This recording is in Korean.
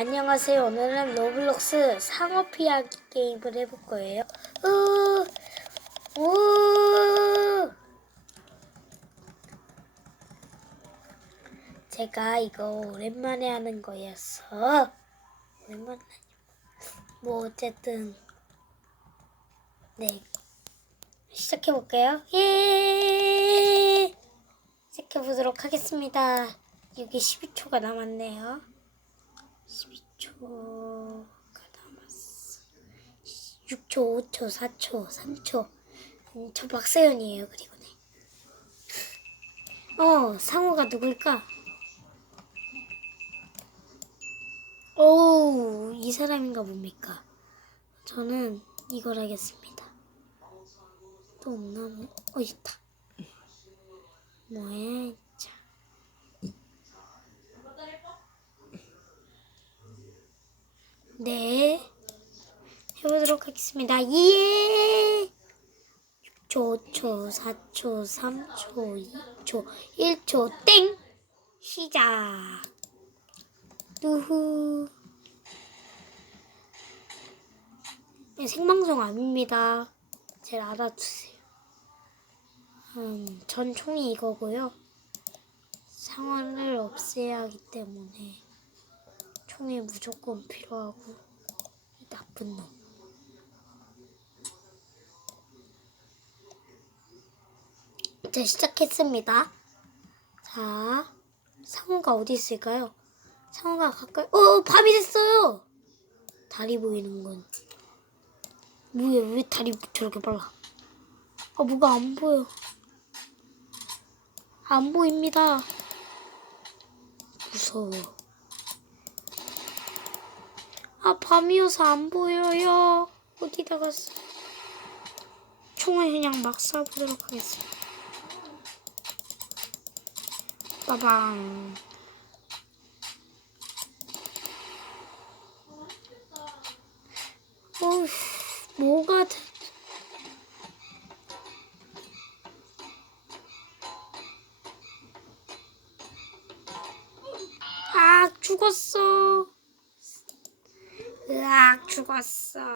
안녕하세요. 오늘은 로블록스 상어 피하기 게임을 해볼 거예요. 으, 우. 제가 이거 오랜만에 하는 거였어. 오랜만에 뭐 어쨌든 네 시작해 볼까요? 예. 시작해 보도록 하겠습니다. 여기 12초가 남았네요. 12초가 남았어. 6초, 5초, 4초, 3초. 음, 저 박세연이에요, 그리고 네. 어, 상호가 누굴까? 오우, 이 사람인가 뭡니까? 저는 이걸 하겠습니다. 또 없나? 뭐? 어, 있다. 뭐해, 네. 해보도록 하겠습니다. 예! 6초, 5초, 4초, 3초, 2초, 1초, 땡! 시작! 우후. 네, 생방송 아닙니다. 잘 알아두세요. 음, 전 총이 이거고요. 상황을 없애야 하기 때문에 총이 무조건 필요하고 이 나쁜 놈. 이제 시작했습니다. 자, 상어가 어디 있을까요? 상어가 가까이, 어, 밤이 됐어요! 다리 보이는 건. 뭐야, 왜 다리 저렇게 빨라? 아, 뭐가 안 보여. 안 보입니다. 무서워. 아, 밤이어서 안 보여요. 어디다 갔어? 총을 그냥 막 쏴보도록 하겠습니다. 빠방. 어휴, 뭐가 돼? 아, 죽었어. 으악, 죽었어.